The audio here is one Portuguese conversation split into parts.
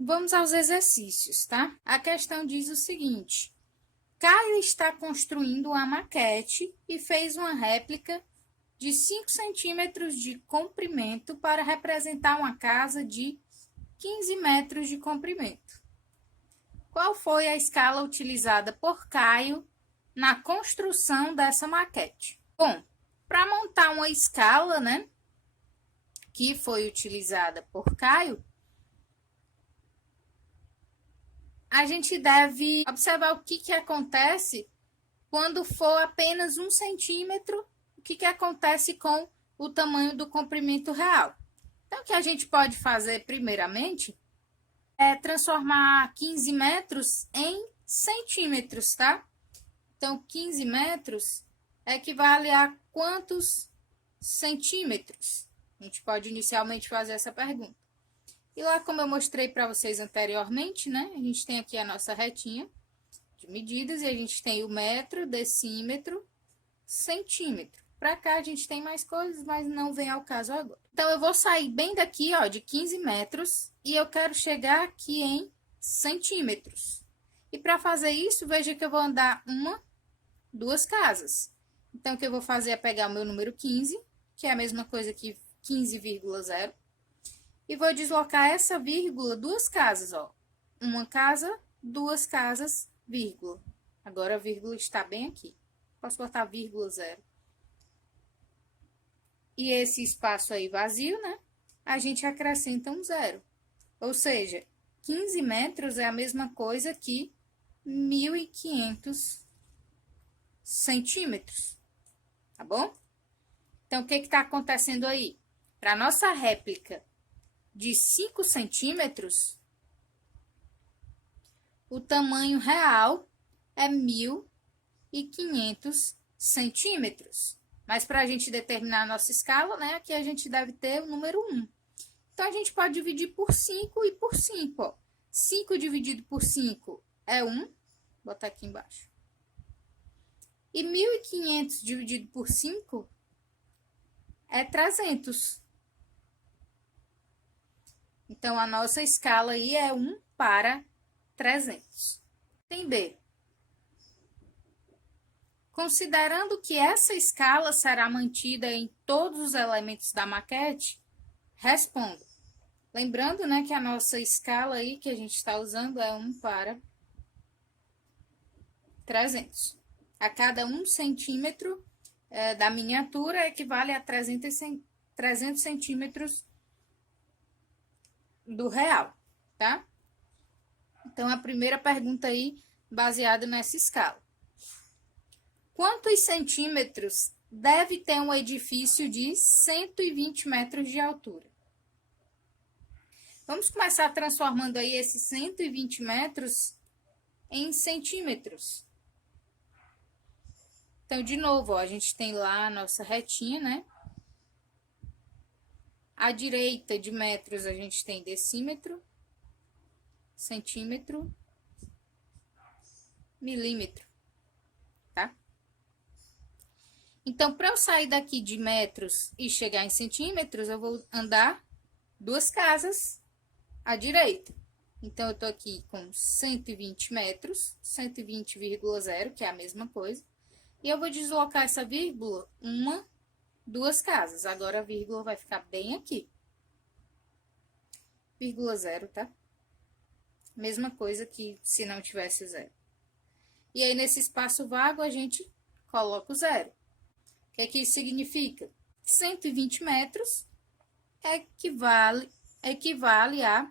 Vamos aos exercícios, tá? A questão diz o seguinte: Caio está construindo uma maquete e fez uma réplica de 5 centímetros de comprimento para representar uma casa de 15 metros de comprimento. Qual foi a escala utilizada por Caio na construção dessa maquete? Bom, para montar uma escala, né, que foi utilizada por Caio, a gente deve observar o que acontece quando for apenas 1 centímetro, o que acontece com o tamanho do comprimento real. Então, o que a gente pode fazer, primeiramente, é transformar 15 metros em centímetros, tá? Então, 15 metros equivale a quantos centímetros? A gente pode inicialmente fazer essa pergunta. E lá, como eu mostrei para vocês anteriormente, né? A gente tem aqui a nossa retinha de medidas e a gente tem o metro, decímetro, centímetro. Para cá a gente tem mais coisas, mas não vem ao caso agora. Então, eu vou sair bem daqui, ó, de 15 metros e eu quero chegar aqui em centímetros. E para fazer isso, veja que eu vou andar duas casas. Então, o que eu vou fazer é pegar o meu número 15, que é a mesma coisa que 15,0, e vou deslocar essa vírgula duas casas, ó. Uma casa, duas casas, vírgula. Agora a vírgula está bem aqui. Posso botar vírgula 0. E esse espaço aí vazio, né? A gente acrescenta um 0. Ou seja, 15 metros é a mesma coisa que 1.500 centímetros. Tá bom? Então, o que está acontecendo aí? Para a nossa réplica de 5 centímetros, o tamanho real é 1.500 centímetros. Mas para a gente determinar a nossa escala, né, aqui a gente deve ter o número 1. Então, a gente pode dividir por 5 e por 5, ó. 5 dividido por 5 é 1, vou botar aqui embaixo. E 1.500 dividido por 5 é 300. Então, a nossa escala aí é 1 para 300. Entender. Considerando que essa escala será mantida em todos os elementos da maquete, respondo. Lembrando, né, que a nossa escala aí que a gente está usando é 1 para 300. A cada 1 centímetro da miniatura equivale a 300 centímetros do real, tá? Então, a primeira pergunta aí, baseada nessa escala. Quantos centímetros deve ter um edifício de 120 metros de altura? Vamos começar transformando aí esses 120 metros em centímetros. Então, de novo, ó, a gente tem lá a nossa retinha, né? À direita de metros, a gente tem decímetro, centímetro, milímetro, tá? Então, para eu sair daqui de metros e chegar em centímetros, eu vou andar duas casas à direita. Então, eu tô aqui com 120 metros, 120,0, que é a mesma coisa. E eu vou deslocar essa vírgula duas casas. Agora, a vírgula vai ficar bem aqui. Vírgula 0, tá? Mesma coisa que se não tivesse 0. E aí, nesse espaço vago, a gente coloca o 0. O que é que isso significa? 120 metros equivale a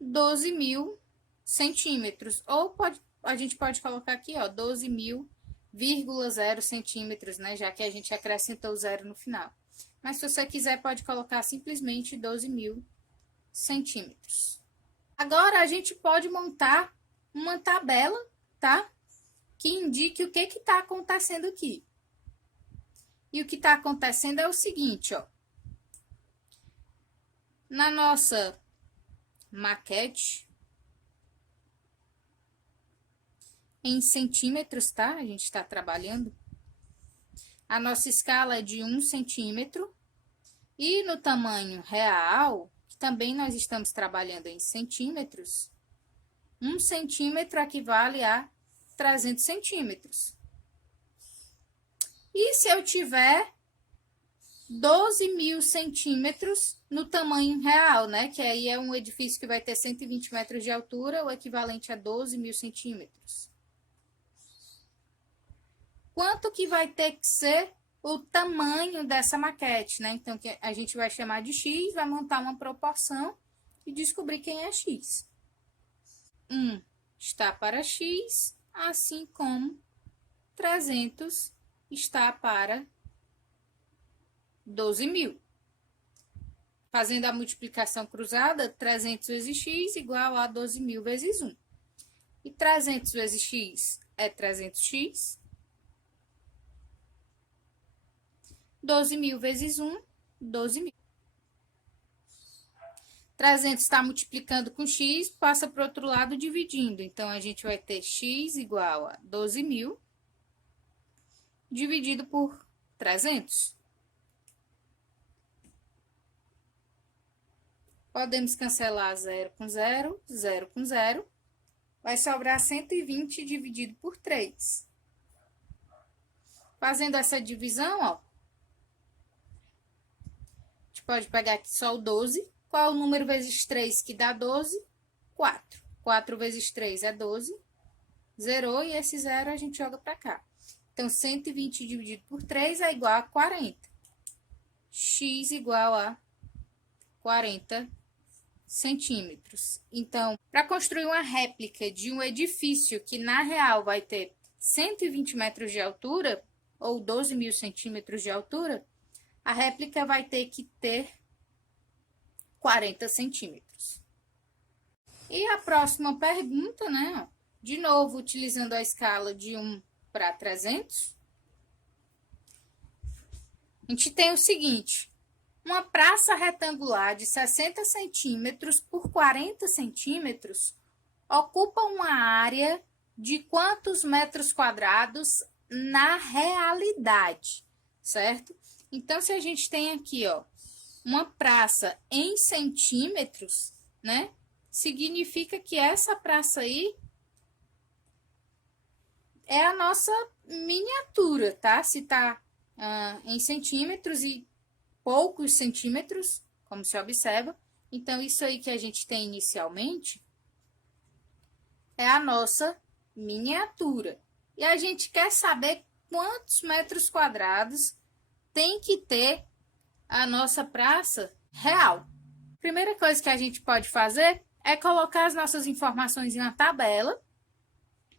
12.000 centímetros. Ou a gente pode colocar aqui, ó, 12.000,0 centímetros, né? Já que a gente acrescentou o 0 no final. Mas se você quiser, pode colocar simplesmente 12.000 centímetros. Agora, a gente pode montar uma tabela, tá? Que indique o que está acontecendo aqui. E o que está acontecendo é o seguinte, ó. Na nossa maquete, em centímetros, tá? A gente está trabalhando. A nossa escala é de 1 centímetro. E no tamanho real, que também nós estamos trabalhando em centímetros, 1 centímetro equivale a 300 centímetros. E se eu tiver 12.000 centímetros no tamanho real, né? Que aí é um edifício que vai ter 120 metros de altura, o equivalente a 12.000 centímetros. Quanto que vai ter que ser o tamanho dessa maquete, né? Então, que a gente vai chamar de X, vai montar uma proporção e descobrir quem é X. 1 está para X, assim como 300 está para 12.000. Fazendo a multiplicação cruzada, 300 vezes x igual a 12.000 vezes 1. E 300 vezes x é 300x. 12.000 vezes 1, 12.000. 300 está multiplicando com x, passa para o outro lado dividindo. Então, a gente vai ter x igual a 12.000 dividido por 300. Podemos cancelar 0 com 0, 0 com 0. Vai sobrar 120 dividido por 3. Fazendo essa divisão, ó. A gente pode pegar aqui só o 12. Qual é o número vezes 3 que dá 12? 4. 4 vezes 3 é 12. Zerou e esse 0 a gente joga para cá. Então, 120 dividido por 3 é igual a 40. X igual a 40 centímetros. Então, para construir uma réplica de um edifício que, na real, vai ter 120 metros de altura, ou 12.000 centímetros de altura, a réplica vai ter que ter 40 centímetros. E a próxima pergunta, né? De novo, utilizando a escala de 1 para 300, a gente tem o seguinte: uma praça retangular de 60 centímetros por 40 centímetros ocupa uma área de quantos metros quadrados na realidade, certo? Então, se a gente tem aqui, ó, uma praça em centímetros, né? Significa que essa praça aí é a nossa miniatura, tá? Se tá em centímetros e poucos centímetros, como se observa. Então, isso aí que a gente tem inicialmente é a nossa miniatura. E a gente quer saber quantos metros quadrados tem que ter a nossa praça real. Primeira coisa que a gente pode fazer é colocar as nossas informações em uma tabela,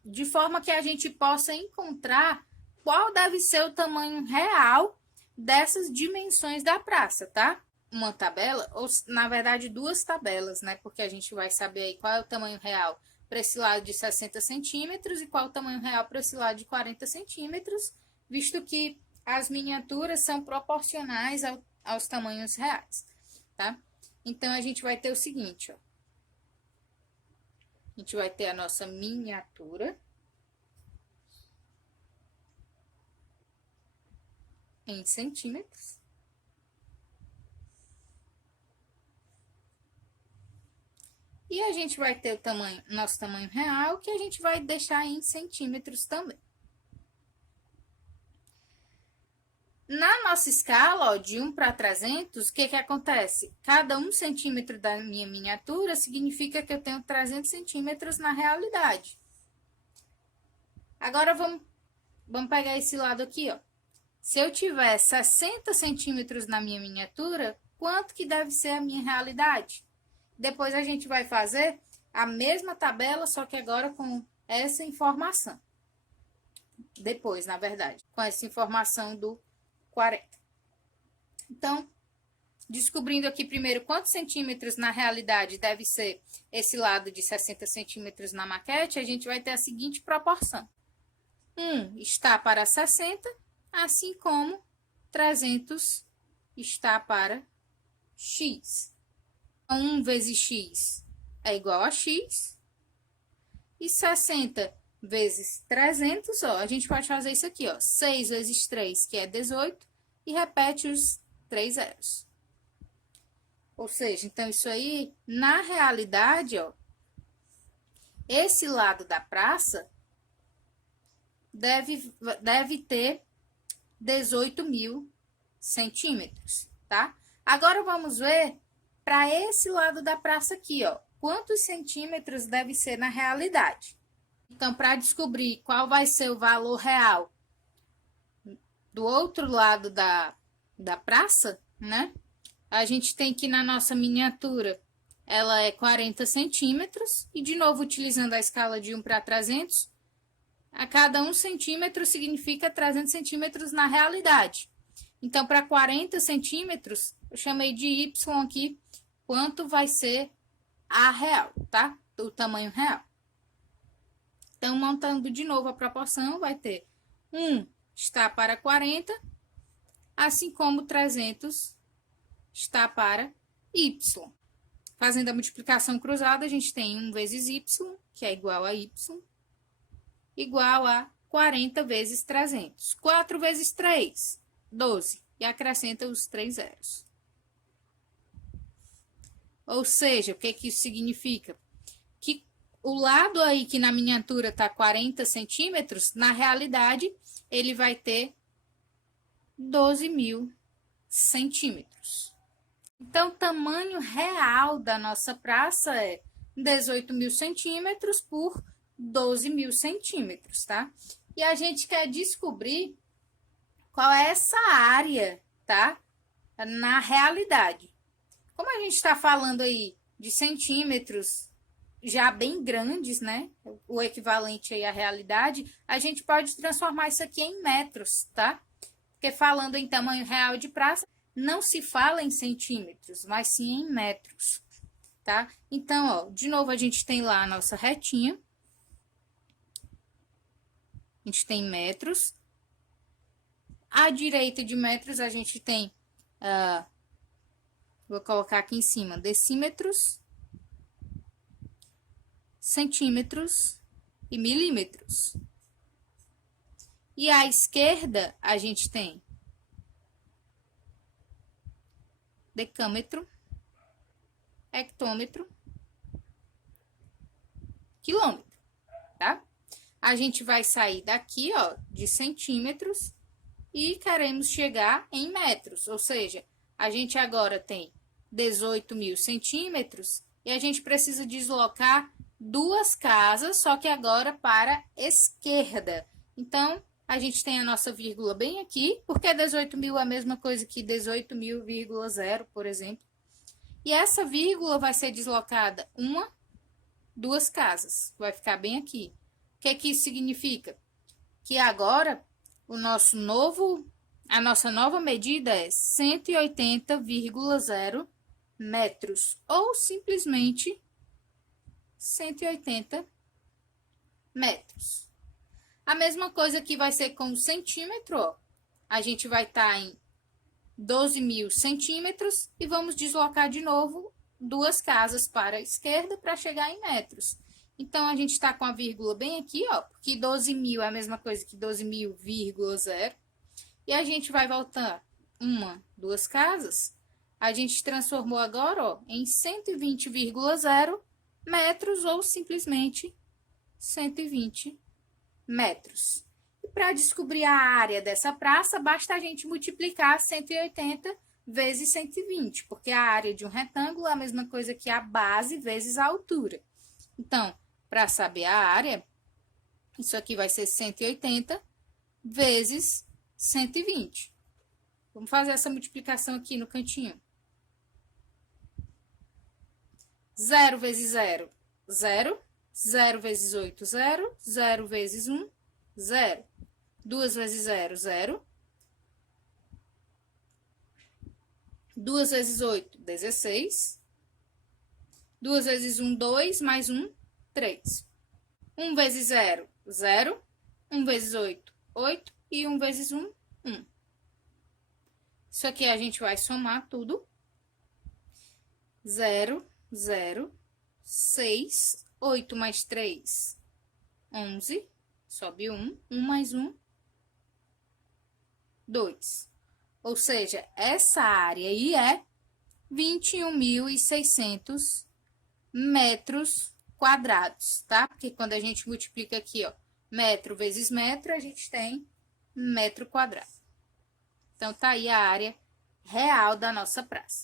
de forma que a gente possa encontrar qual deve ser o tamanho real dessas dimensões da praça, tá? Uma tabela, ou na verdade 2 tabelas, né? Porque a gente vai saber aí qual é o tamanho real para esse lado de 60 centímetros e qual o tamanho real para esse lado de 40 centímetros, visto que as miniaturas são proporcionais aos tamanhos reais, tá? Então, a gente vai ter o seguinte, ó. A gente vai ter a nossa miniatura em centímetros. E a gente vai ter o tamanho, nosso tamanho real, que a gente vai deixar em centímetros também. Na nossa escala, ó, de 1 para 300, o que que acontece? Cada 1 centímetro da minha miniatura significa que eu tenho 300 centímetros na realidade. Agora, vamos pegar esse lado aqui, ó. Se eu tiver 60 centímetros na minha miniatura, quanto que deve ser a minha realidade? Depois a gente vai fazer a mesma tabela, só que agora com essa informação. Depois, na verdade, com essa informação do 40. Então, descobrindo aqui primeiro quantos centímetros na realidade deve ser esse lado de 60 centímetros na maquete, a gente vai ter a seguinte proporção. 1 está para 60, assim como 300 está para x. 1 vezes x é igual a x. E 60 vezes 300, ó, a gente pode fazer isso aqui, ó. 6 vezes 3, que é 18, e repete os 3 zeros. Ou seja, então isso aí, na realidade, ó, esse lado da praça deve ter 18.000 centímetros, tá? Agora vamos ver para esse lado da praça aqui, ó, quantos centímetros deve ser na realidade. Então, para descobrir qual vai ser o valor real do outro lado da praça, né? A gente tem que na nossa miniatura, ela é 40 centímetros, e de novo, utilizando a escala de 1 para 300, a cada 1 centímetro significa 300 centímetros na realidade. Então, para 40 centímetros, eu chamei de Y aqui, quanto vai ser a real, tá? O tamanho real. Então, montando de novo a proporção, vai ter 1 está para 40, assim como 300 está para Y. Fazendo a multiplicação cruzada, a gente tem 1 vezes Y, que é igual a Y, igual a 40 vezes 300. 4 vezes 3, 12. E acrescenta os 3 zeros. Ou seja, o que que isso significa? Que o lado aí que na miniatura está 40 centímetros, na realidade, ele vai ter 12.000 centímetros. Então, o tamanho real da nossa praça é 18.000 centímetros por 12.000 centímetros, tá? E a gente quer descobrir qual é essa área, tá? Na realidade. Como a gente está falando aí de centímetros já bem grandes, né? O equivalente aí à realidade, a gente pode transformar isso aqui em metros, tá? Porque falando em tamanho real de praça, não se fala em centímetros, mas sim em metros, tá? Então, ó, de novo a gente tem lá a nossa retinha. A gente tem metros. À direita de metros, a gente tem, vou colocar aqui em cima, decímetros, centímetros e milímetros. E à esquerda, a gente tem decâmetro, hectômetro, quilômetro, tá? A gente vai sair daqui, ó, de centímetros e queremos chegar em metros, ou seja, a gente agora tem 18.000 centímetros e a gente precisa deslocar 2 casas, só que agora para a esquerda. Então, a gente tem a nossa vírgula bem aqui, porque 18.000 é a mesma coisa que 18.000,0, por exemplo. E essa vírgula vai ser deslocada 2 casas, vai ficar bem aqui. O que que isso significa? Que agora a nossa nova medida é 180,0 metros, ou simplesmente 180 metros. A mesma coisa que vai ser com o centímetro, ó. A gente vai estar em 12.000 centímetros e vamos deslocar de novo 2 casas para a esquerda para chegar em metros. Então, a gente está com a vírgula bem aqui, ó, porque 12.000 é a mesma coisa que 12.000,0. E a gente vai voltar 2 casas. A gente transformou agora, ó, em 120,0 metros ou simplesmente 120 metros. E para descobrir a área dessa praça, basta a gente multiplicar 180 vezes 120, porque a área de um retângulo é a mesma coisa que a base vezes a altura. Então, para saber a área, isso aqui vai ser 180 vezes 120. Vamos fazer essa multiplicação aqui no cantinho. 0 vezes 0, 0. 0 vezes 8, 0. 0 vezes 1, 0. 2 vezes 0, 0. 2 vezes 8, 16. 2 vezes 1, 2. Mais 1, 3. 1 vezes 0, 0. 1 vezes 8, 8. E 1 vezes 1, 1. Isso aqui a gente vai somar tudo. 0, 0, 6. 8 mais 3, 11. Sobe 1. 1 mais 1, 2. Ou seja, essa área aí é 21.600 metros quadrados, tá? Porque quando a gente multiplica aqui, ó, metro vezes metro, a gente tem metro quadrado. Então, tá aí a área real da nossa praça.